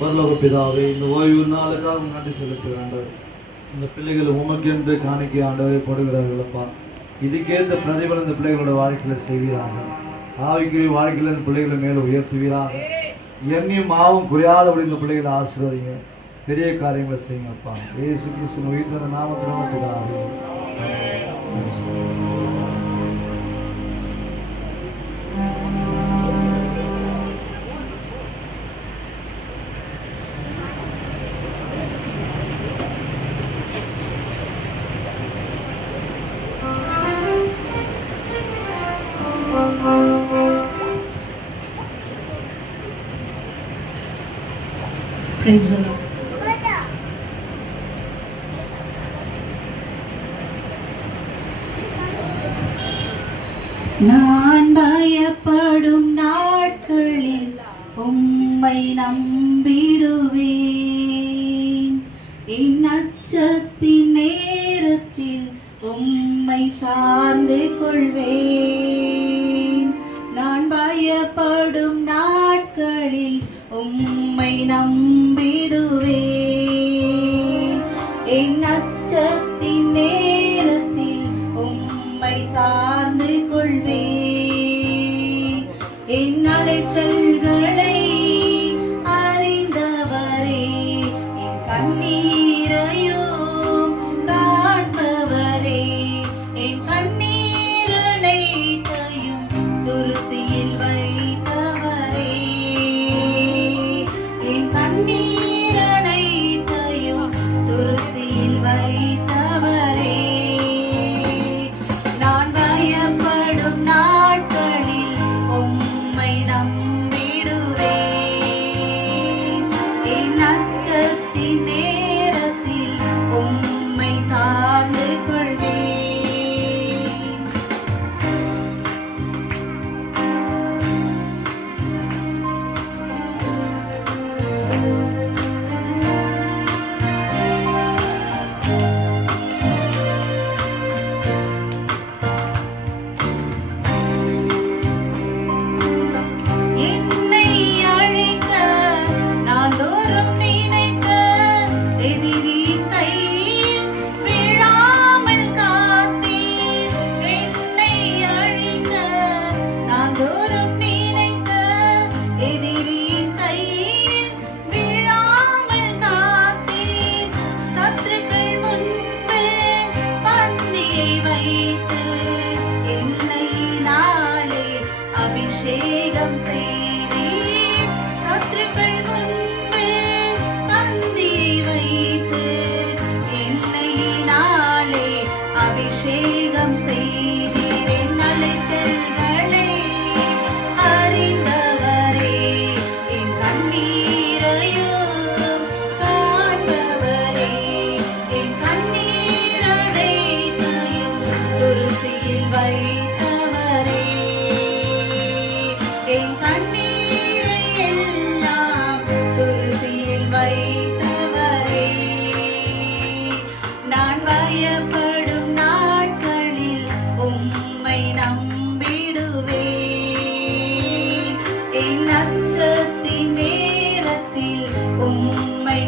பரலோக பிதாவே, இந்த ஓய்வு நாளுக்காக நன்றி செலுத்துகிறேன். இந்த பிள்ளைகள் உமக்கென்று காணிக்கை ஆண்டவரை போடுகிறார்களப்பா. இதுக்கேற்ற பிரதிபலன் இந்த பிள்ளைகளோட வாழ்க்கையில் செய்வீராங்க. ஆவிக்குரிய வாழ்க்கையில் இந்த பிள்ளைகளை மேலே உயர்த்துவீராக. எண்ணியும் மாவும் குறையாதபடி இந்த பிள்ளைகளை ஆசீர்வதிங்க. பெரிய காரியங்களை செய்யுங்கப்பா. இயேசு கிறிஸ்து உயிர்த்த நாமத்தில் பிதாவே. Praise the Lord. நான் பயப்படும் நாட்களில் உம்மை நம்பிடுவேன். என் அச்சத்தின் நேரத்தில் உம்மை சார்ந்து கொள்வேன். நான் பயப்படும் நாட்களில் உம்மை நம்பிடுவேன். என் அச்சத்தின் நேரத்தில் உம்மை சார்ந்து கொள்வேன். என் அலைச்சல்களை அறிந்தவரே, என் கண்ணீரையும் காண்பவரே, என் கண்ணீர் அனைத்தையும் துருத்தியில் வைத்தவரே, என் கண்ணீர் அனைத்தையும் துருத்தியில் வைத்தவரே. நான் பயப்படும் நாட்களில் உம்மை நம்பிடுவேன். என் அச்சத்தின் நேரத்தில் உம்மை சார்ந்து கொள்வேன். என்னை அழைக்க நான் தோறும் நினைக்க, எதிரி கையில் விழாமல் காத்தீர். என்னை அழைக்க நான் தோறும் நினைக்க, எதிரி கையில் விழாமல் காத்தீர். சத்துருக்கள் முன்பில் பந்தியை வைத்து என்னையினாலே அபிஷேகம் செய்தீர். சத்துருக்கள் முன்பில் பந்தியை வைத்து என்னையினாலே அபிஷேகம் செய்தீர். என் அலைச்சல்களை அறிந்தவரே, என் கண்ணீரையும் காண்பவரே, என் கண்ணீர் அனைத்தையும் துருத்தியில் வைத்தவரே, என் கண்ணீரை எல்லாம் துருத்தியில் வைத்தவரே. நான் பயப்படும் நாட்களில் உம்மை நம்பிடுவேன். என் அச்சத்தின் நேரத்தில் உம்மை